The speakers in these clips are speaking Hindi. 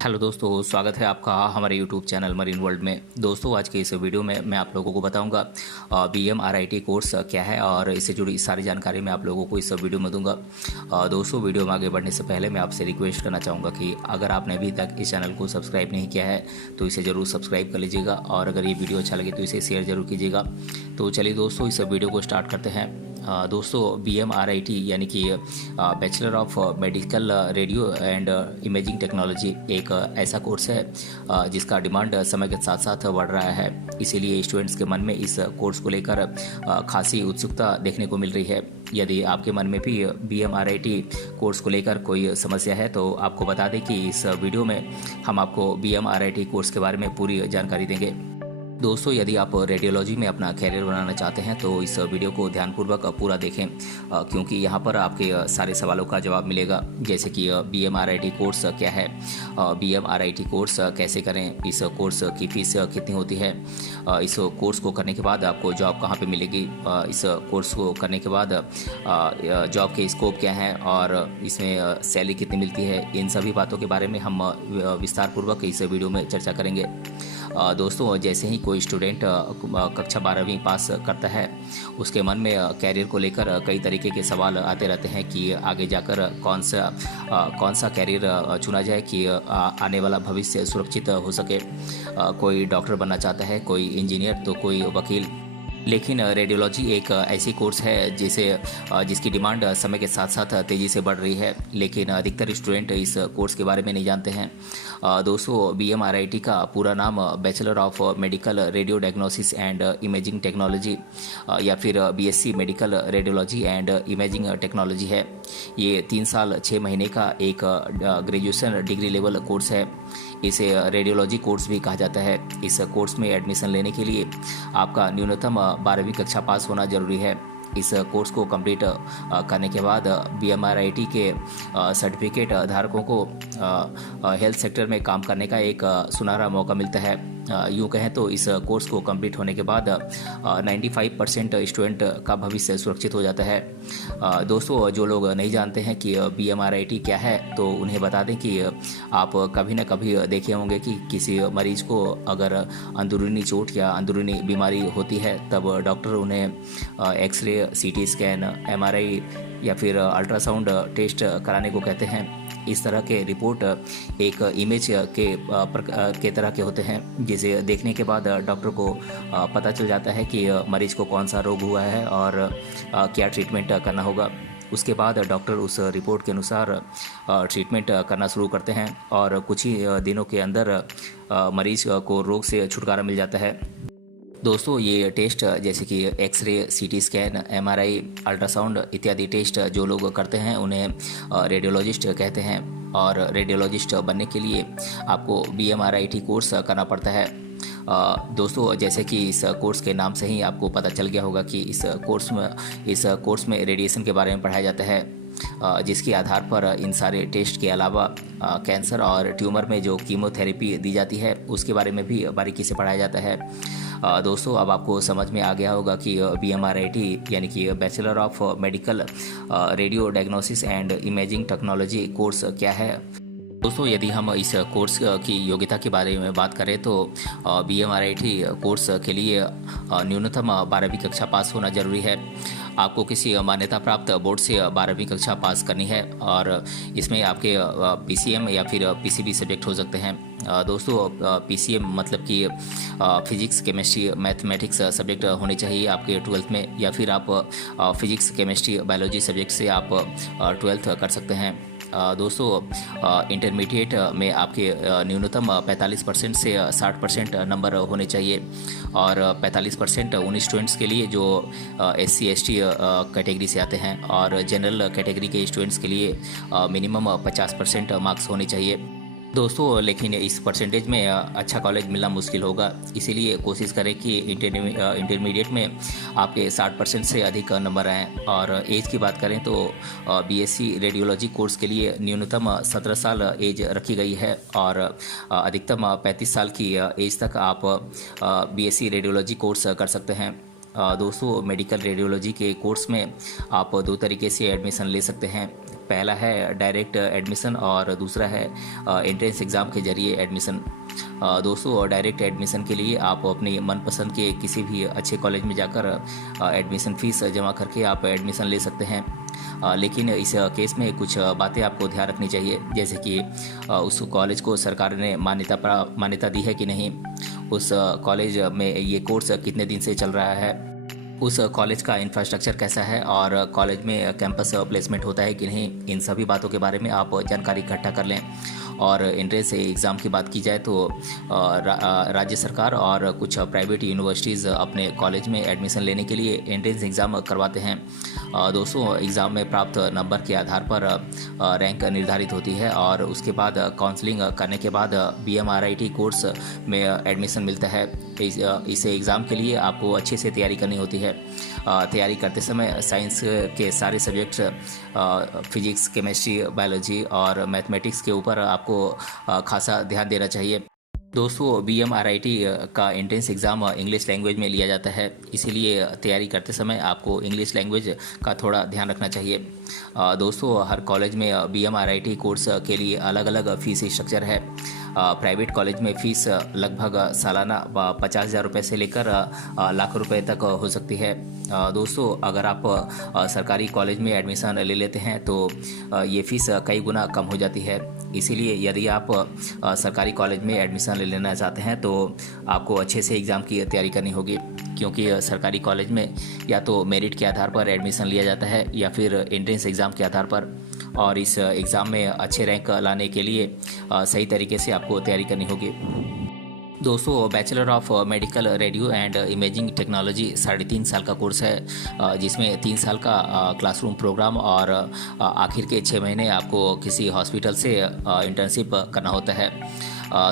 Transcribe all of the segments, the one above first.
हेलो दोस्तों, स्वागत है आपका हमारे यूट्यूब चैनल मरीन वर्ल्ड में। दोस्तों, आज के इस वीडियो में मैं आप लोगों को बताऊंगा BMRIT कोर्स क्या है और इससे जुड़ी सारी जानकारी मैं आप लोगों को इस वीडियो में दूंगा। दोस्तों, वीडियो में आगे बढ़ने से पहले मैं आपसे रिक्वेस्ट करना चाहूँगा कि अगर आपने अभी तक इस चैनल को सब्सक्राइब नहीं किया है तो इसे ज़रूर सब्सक्राइब कर लीजिएगा और अगर ये वीडियो अच्छा लगे तो इसे शेयर ज़रूर कीजिएगा। तो चलिए दोस्तों, इस वीडियो को स्टार्ट करते हैं। दोस्तों, BMRIT यानी कि bachelor of medical radio and imaging technology एक ऐसा कोर्स है जिसका डिमांड समय के साथ साथ बढ़ रहा है। इसीलिए स्टूडेंट्स के मन में इस कोर्स को लेकर खासी उत्सुकता देखने को मिल रही है। यदि आपके मन में भी BMRIT कोर्स को लेकर कोई समस्या है तो आपको बता दें कि इस वीडियो में हम आपको BMRIT कोर्स के बारे में पूरी जानकारी देंगे। दोस्तों, यदि आप रेडियोलॉजी में अपना कैरियर बनाना चाहते हैं तो इस वीडियो को ध्यानपूर्वक पूरा देखें, क्योंकि यहाँ पर आपके सारे सवालों का जवाब मिलेगा। जैसे कि BMRIT कोर्स क्या है, BMRIT कोर्स कैसे करें, इस कोर्स की फीस कितनी होती है, इस कोर्स को करने के बाद आपको जॉब कहाँ पे मिलेगी, इस कोर्स को करने के बाद जॉब के स्कोप क्या हैं और इसमें सैलरी कितनी मिलती है, इन सभी बातों के बारे में हम विस्तारपूर्वक इस वीडियो में चर्चा करेंगे। दोस्तों, जैसे ही कोई स्टूडेंट कक्षा 12वीं पास करता है उसके मन में कैरियर को लेकर कई तरीके के सवाल आते रहते हैं कि आगे जाकर कौन सा कैरियर चुना जाए कि आने वाला भविष्य सुरक्षित हो सके। कोई डॉक्टर बनना चाहता है, कोई इंजीनियर, तो कोई वकील। लेकिन रेडियोलॉजी एक ऐसी कोर्स है जिसकी डिमांड समय के साथ साथ तेज़ी से बढ़ रही है, लेकिन अधिकतर स्टूडेंट इस कोर्स के बारे में नहीं जानते हैं। दोस्तों, BMRIT का पूरा नाम bachelor of medical radio diagnosis and imaging technology या फिर BSc medical radiology and imaging technology है। ये 3 साल 6 महीने का एक ग्रेजुएशन डिग्री लेवल कोर्स है। इसे रेडियोलॉजी कोर्स भी कहा जाता है। इस कोर्स में एडमिशन लेने के लिए आपका न्यूनतम 12वीं कक्षा पास होना जरूरी है। इस कोर्स को कंप्लीट करने के बाद BMRIT के सर्टिफिकेट धारकों को हेल्थ सेक्टर में काम करने का एक सुनहरा मौका मिलता है। यूँ कहें तो इस कोर्स को कंप्लीट होने के बाद 95% स्टूडेंट का भविष्य सुरक्षित हो जाता है। दोस्तों, जो लोग नहीं जानते हैं कि BMRIT क्या है तो उन्हें बता दें कि आप कभी न कभी देखे होंगे कि किसी मरीज को अगर अंदरूनी चोट या अंदरूनी बीमारी होती है तब डॉक्टर उन्हें एक्सरे, CT स्कैन, MRI या फिर अल्ट्रासाउंड टेस्ट कराने को कहते हैं। इस तरह के रिपोर्ट एक इमेज के तरह के होते हैं, जिसे देखने के बाद डॉक्टर को पता चल जाता है कि मरीज को कौन सा रोग हुआ है और क्या ट्रीटमेंट करना होगा। उसके बाद डॉक्टर उस रिपोर्ट के अनुसार ट्रीटमेंट करना शुरू करते हैं और कुछ ही दिनों के अंदर मरीज को रोग से छुटकारा मिल जाता है। दोस्तों, ये टेस्ट जैसे कि X ray, CT scan, MRI, ultrasound इत्यादि टेस्ट जो लोग करते हैं उन्हें रेडियोलॉजिस्ट कहते हैं और रेडियोलॉजिस्ट बनने के लिए आपको BMRIT कोर्स करना पड़ता है। दोस्तों, जैसे कि इस कोर्स के नाम से ही आपको पता चल गया होगा कि इस कोर्स में रेडिएशन के बारे में पढ़ाया जाता है, जिसके आधार पर इन सारे टेस्ट के अलावा कैंसर और ट्यूमर में जो कीमोथेरेपी दी जाती है उसके बारे में भी बारीकी से पढ़ाया जाता है। दोस्तों, अब आपको समझ में आ गया होगा कि BMRIT यानी कि bachelor of medical radio diagnosis and imaging technology course क्या है। दोस्तों, यदि हम इस कोर्स की योग्यता के बारे में बात करें तो BMRIT कोर्स के लिए न्यूनतम 12वीं कक्षा पास होना जरूरी है। आपको किसी मान्यता प्राप्त बोर्ड से 12वीं कक्षा पास करनी है और इसमें आपके PCM या फिर PCB सब्जेक्ट हो सकते हैं। दोस्तों, PCM मतलब कि फिजिक्स, केमिस्ट्री, मैथमेटिक्स सब्जेक्ट होने चाहिए आपके 12th में, या फिर आप फिजिक्स, केमिस्ट्री, बायोलॉजी सब्जेक्ट से आप 12th कर सकते हैं। दोस्तों, इंटरमीडिएट में आपके न्यूनतम 45% से 60% नंबर होने चाहिए और 45% उन स्टूडेंट्स के लिए जो SC ST कैटेगरी से आते हैं और जनरल कैटेगरी के स्टूडेंट्स के लिए मिनिमम 50% मार्क्स होने चाहिए। दोस्तों, लेकिन इस परसेंटेज में अच्छा कॉलेज मिलना मुश्किल होगा, इसीलिए कोशिश करें कि इंटरमीडिएट में आपके 60% से अधिक नंबर आएँ। और एज की बात करें तो BSc रेडियोलॉजी कोर्स के लिए न्यूनतम 17 साल एज रखी गई है और अधिकतम 35 साल की एज तक आप BSc रेडियोलॉजी कोर्स कर सकते हैं। दोस्तों, मेडिकल रेडियोलॉजी के कोर्स में आप 2 तरीके से एडमिशन ले सकते हैं। पहला है डायरेक्ट एडमिशन और दूसरा है एंट्रेंस एग्ज़ाम के जरिए एडमिशन। दोस्तों, डायरेक्ट एडमिशन के लिए आप अपनी मनपसंद के किसी भी अच्छे कॉलेज में जाकर एडमिशन फ़ीस जमा करके आप एडमिशन ले सकते हैं। लेकिन इस केस में कुछ बातें आपको ध्यान रखनी चाहिए, जैसे कि उस कॉलेज को सरकार ने मान्यता दी है कि नहीं, उस कॉलेज में ये कोर्स कितने दिन से चल रहा है, उस कॉलेज का इंफ्रास्ट्रक्चर कैसा है और कॉलेज में कैंपस प्लेसमेंट होता है कि नहीं। इन सभी बातों के बारे में आप जानकारी इकट्ठा कर लें। और एंट्रेंस एग्ज़ाम की बात की जाए तो राज्य सरकार और कुछ प्राइवेट यूनिवर्सिटीज़ अपने कॉलेज में एडमिशन लेने के लिए एंट्रेंस एग्ज़ाम करवाते हैं। दोस्तों, एग्ज़ाम में प्राप्त नंबर के आधार पर रैंक निर्धारित होती है और उसके बाद काउंसलिंग करने के बाद BMRIT कोर्स में एडमिशन मिलता है। इस एग्ज़ाम के लिए आपको अच्छे से तैयारी करनी होती है। तैयारी करते समय साइंस के सारे सब्जेक्ट्स, फिजिक्स, केमिस्ट्री, बायोलॉजी और मैथमेटिक्स के ऊपर आपको खासा ध्यान देना चाहिए। दोस्तों, BMRIT का एंट्रेंस एग्ज़ाम इंग्लिश लैंग्वेज में लिया जाता है, इसीलिए तैयारी करते समय आपको इंग्लिश लैंग्वेज का थोड़ा ध्यान रखना चाहिए। दोस्तों, हर कॉलेज में BMRIT कोर्स के लिए अलग अलग फ़ीस स्ट्रक्चर है। प्राइवेट कॉलेज में फ़ीस लगभग सालाना 50,000 रुपये से लेकर लाख रुपए तक हो सकती है। दोस्तों, अगर आप सरकारी कॉलेज में एडमिशन ले लेते हैं तो ये फ़ीस कई गुना कम हो जाती है। इसीलिए यदि आप सरकारी कॉलेज में एडमिशन ले लेना चाहते हैं तो आपको अच्छे से एग्ज़ाम की तैयारी करनी होगी, क्योंकि सरकारी कॉलेज में या तो मेरिट के आधार पर एडमिशन लिया जाता है या फिर एंट्रेंस एग्ज़ाम के आधार पर। और इस एग्ज़ाम में अच्छे रैंक लाने के लिए सही तरीके से आपको तैयारी करनी होगी। दोस्तों, bachelor of medical radio and imaging technology 3.5 साल का कोर्स है, जिसमें 3 साल का क्लासरूम प्रोग्राम और आखिर के 6 महीने आपको किसी हॉस्पिटल से इंटर्नशिप करना होता है।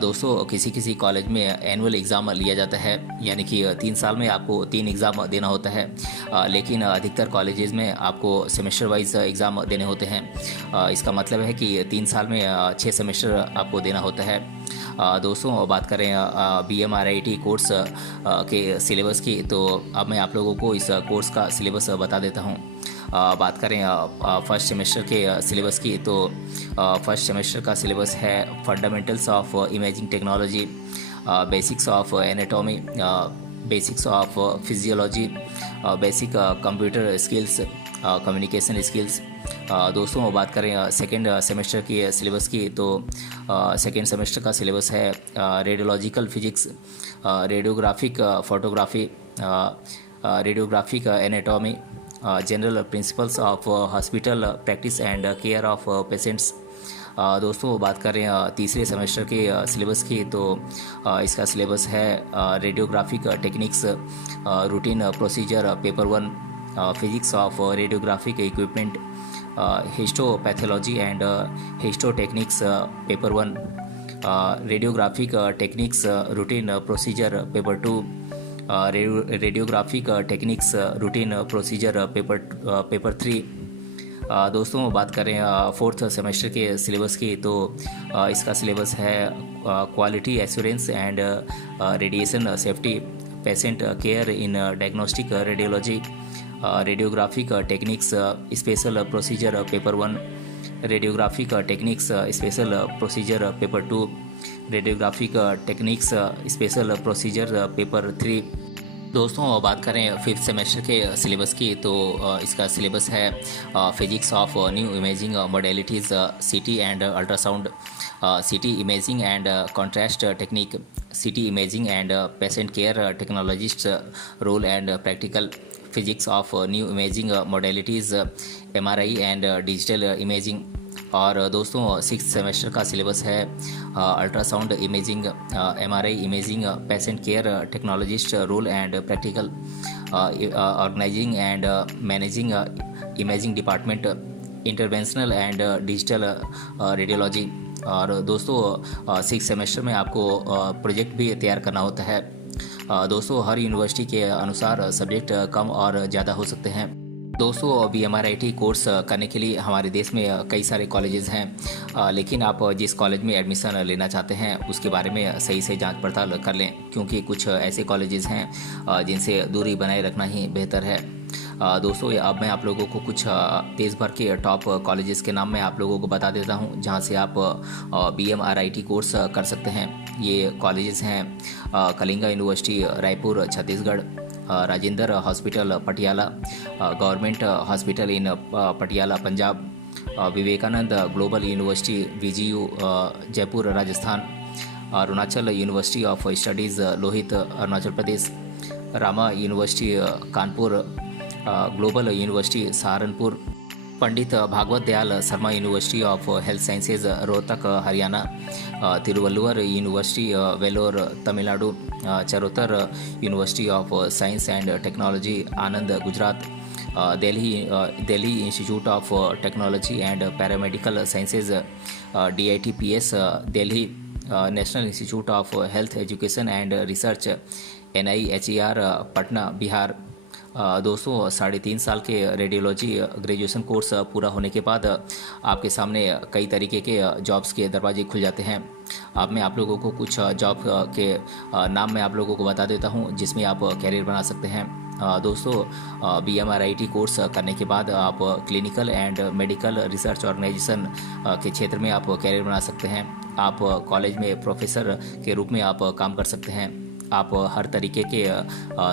दोस्तों, किसी कॉलेज में एनुअल एग्ज़ाम लिया जाता है, यानी कि 3 साल में आपको 3 एग्ज़ाम देना होता है, लेकिन अधिकतर कॉलेजेस में आपको सेमेस्टर वाइज एग्ज़ाम देने होते हैं। इसका मतलब है कि 3 साल में 6 सेमेस्टर आपको देना होता है। दोस्तों, बात करें BMRIT कोर्स के सिलेबस की, तो अब मैं आप लोगों को इस कोर्स का सिलेबस बता देता हूँ। बात करें फर्स्ट सेमेस्टर के सिलेबस की, तो फर्स्ट सेमेस्टर का सिलेबस है fundamentals of imaging technology, basics of anatomy, basics of physiology, basic computer skills, communication skills. दोस्तों, बात करें सेकेंड सेमेस्टर की सिलेबस की, तो सेकेंड सेमेस्टर का सिलेबस है radiological physics, radiographic photography, radiographic anatomy, general principles of hospital practice and care of patients. दोस्तों, बात करें तीसरे सेमेस्टर के सिलेबस की, तो इसका सिलेबस है radiographic techniques, routine procedure paper 1, physics of radiographic equipment, histopathology and histotechniques paper 1, radiographic techniques routine procedure paper 2, radiographic techniques routine procedure paper 3। दोस्तों, बात करें फोर्थ सेमेस्टर के सिलेबस की, तो इसका सिलेबस है quality assurance and radiation safety, patient care in diagnostic radiology, radiographic techniques special procedure paper 1, radiographic techniques special procedure paper 2, radiographic techniques special procedure paper 3। दोस्तों, बात करें फिफ्थ सेमेस्टर के सिलेबस की, तो इसका सिलेबस है physics of new imaging modalities, CT and ultrasound, CT imaging and contrast technique, CT imaging and patient care technologist role and practical, physics of new imaging modalities, MRI and digital imaging. और दोस्तों, सिक्स सेमेस्टर का सिलेबस है ultrasound imaging, MRI imaging, patient care technologist role and practical, organising and managing imaging department, interventional and digital radiology. और दोस्तों, सिक्स सेमेस्टर में आपको प्रोजेक्ट भी तैयार करना होता है। दोस्तों, हर यूनिवर्सिटी के अनुसार सब्जेक्ट कम और ज़्यादा हो सकते हैं। दोस्तों, BMRIT कोर्स करने के लिए हमारे देश में कई सारे कॉलेजेस हैं, लेकिन आप जिस कॉलेज में एडमिशन लेना चाहते हैं उसके बारे में सही से जांच पड़ताल कर लें, क्योंकि कुछ ऐसे कॉलेजेस हैं जिनसे दूरी बनाए रखना ही बेहतर है। दोस्तों अब मैं आप लोगों को कुछ देश भर के टॉप कॉलेजेस के नाम मैं आप लोगों को बता देता हूं, जहां से आप BMRIT कोर्स कर सकते हैं। ये कॉलेजेस हैं Kalinga university Raipur Chhattisgarh, Rajendra hospital Patiala, government hospital in Patiala Punjab, Vivekananda global university VGU Jaipur Rajasthan, Arunachal university of studies Lohit Arunachal Pradesh, Rama university Kanpur, global university Saharanpur, Pandit Bhagwat Dayal Sharma university of health sciences Rohtak Haryana, Thiruvalluvar university Vellore Tamil Nadu, Charotar university of science and technology Anand Gujarat, Delhi institute of technology and paramedical sciences DITPS Delhi, national institute of health education and research NIHER Patna Bihar. दोस्तों 3.5 साल के रेडियोलॉजी ग्रेजुएशन कोर्स पूरा होने के बाद आपके सामने कई तरीके के जॉब्स के दरवाजे खुल जाते हैं। अब मैं आप लोगों को कुछ जॉब के नाम मैं आप लोगों को बता देता हूं, जिसमें आप कैरियर बना सकते हैं। दोस्तों BMRIT कोर्स करने के बाद आप clinical and medical research organisation के क्षेत्र में आप कैरियर बना सकते हैं। आप कॉलेज में प्रोफेसर के रूप में आप काम कर सकते हैं। आप हर तरीके के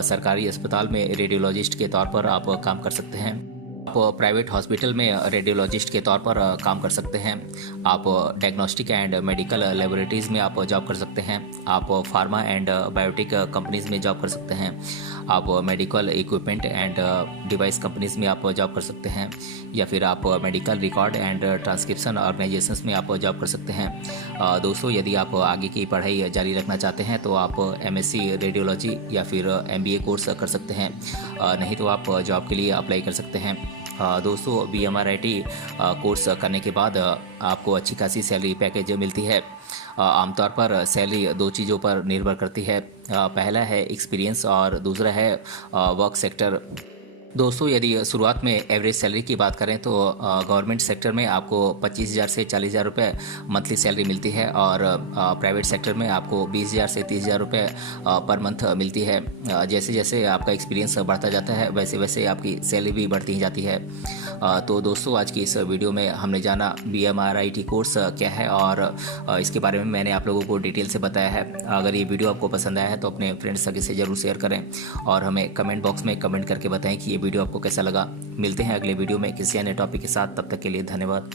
सरकारी अस्पताल में रेडियोलॉजिस्ट के तौर पर आप काम कर सकते हैं। आप प्राइवेट हॉस्पिटल में रेडियोलॉजिस्ट के तौर पर काम कर सकते हैं। आप डायग्नोस्टिक एंड मेडिकल लेबोरेटरीज में आप जॉब कर सकते हैं। आप फार्मा एंड बायोटेक कंपनीज में जॉब कर सकते हैं। आप medical equipment and device companies में आप जॉब कर सकते हैं, या फिर आप medical record and transcription organisations में आप जॉब कर सकते हैं। दोस्तों यदि आप आगे की पढ़ाई जारी रखना चाहते हैं तो आप MSc रेडियोलॉजी या फिर MBA कोर्स कर सकते हैं, नहीं तो आप जॉब के लिए अप्लाई कर सकते हैं। दोस्तों BMRIT कोर्स करने के बाद आपको अच्छी खासी सैलरी पैकेज मिलती है। आमतौर पर सैलरी 2 चीज़ों पर निर्भर करती है। पहला है एक्सपीरियंस और दूसरा है वर्क सेक्टर। दोस्तों यदि शुरुआत में एवरेज सैलरी की बात करें तो गवर्नमेंट सेक्टर में आपको 25,000 से 40,000 रुपये मंथली सैलरी मिलती है, और प्राइवेट सेक्टर में आपको 20,000 से 30,000 रुपये पर मंथ मिलती है। जैसे जैसे आपका एक्सपीरियंस बढ़ता जाता है वैसे वैसे आपकी सैलरी भी बढ़ती ही जाती है। तो दोस्तों आज की इस वीडियो में हमने जाना BMRIT कोर्स क्या है, और इसके बारे में मैंने आप लोगों को डिटेल से बताया है। अगर ये वीडियो आपको पसंद आया है तो अपने फ्रेंड्स सभी से ज़रूर शेयर करें, और हमें कमेंट बॉक्स में कमेंट करके बताएं कि ये वीडियो आपको कैसा लगा। मिलते हैं अगले वीडियो में किसी अन्य टॉपिक के साथ, तब तक के लिए धन्यवाद।